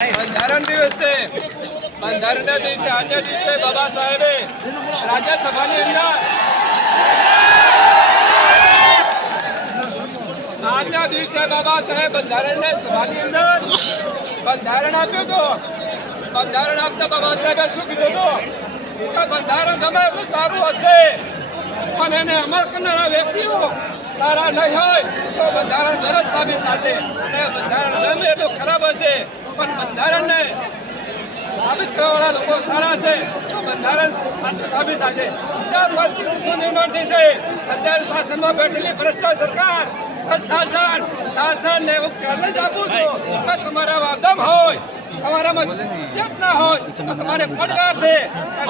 બંધારણ દિવસે, બંધારણના દિવસે, આજના દિવસે બાબા સાહેબે રાજ્યસભાની અંદર આજના દિવસે બાબા સાહેબ બંધારણને સભાની અંદર બંધારણ આપ્યું હતું. બંધારણ આપતા બાબા સાહેબે શું કીધું હતું? કે બંધારણ ગમે એટલું સારું હશે, પણ એને અમલ કરનારા વ્યક્તિઓ સારા નહીં હોય તો બંધારણ ગલત સાબિત થશે. અને બંધારણ ગમે એટલું ખરાબ હશે પણ બંધારણને સાબિત કરવાવાળા લોકો સારા છે. તો બંધારણ સાબિત થશે ચાર વર્ષથી શું નિર્માણ થઈ છે. અત્યારે શાસનમાં બેઠેલી ભ્રષ્ટાચાર સરકાર. શાસન શાસન ને હું જ આપું છું કે તમારા વાદમ હોય તમારામાં ચેતના હોય તો તમારે પડકાર દે.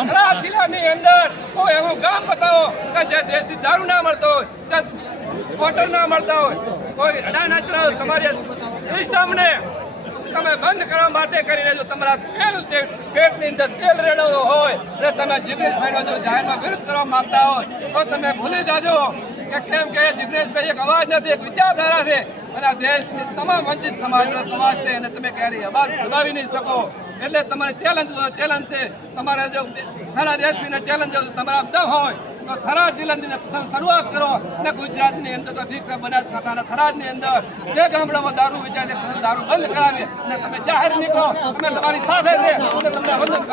ખરાબ જિલ્લાની અંદર કોઈ એવું ગામ બતાવો કે જે દેશી દારૂ ના મળતો હોય વોટર ના મળતા હોય. કોઈ અડા ના ચલાવો તમારી સિસ્ટમને તમે બંધ કરવા માટે કરી રહેજો તમારા તેલ પેટની અંદર તેલ રેડવું હોય અને તમે જિગ્નેશભાઈનો જો જાહેરમાં વિરોધ કરવા માંગતા હોય, તો તમે ભૂલી જાજો કે કેમ કે જિગ્નેશભાઈ એક અવાજ નથી, એક વિચારધારા છે. અને દેશની તમામ વંચિત સમાજનો અવાજ છે અને તમે ક્યારેય અવાજ દબાવી નહીં શકો. એટલે તમારે ચેલેન્જ ચેલેન્જ છે. તમારે જો ઘણા દેશને ચેલેન્જ જો તમારા દમ હોય. તો થરાદ જિલ્લાની અંદર શરૂઆત કરો અને ગુજરાતની અંદર તો ઠીક છે, બનાસકાંઠાના થરાદની અંદર જે ગામડામાં દારૂ વેચાય દારૂ બંધ કરાવે અને તમે જાહેર નીકળો અમે તમારી સાથે છે તમને વંદન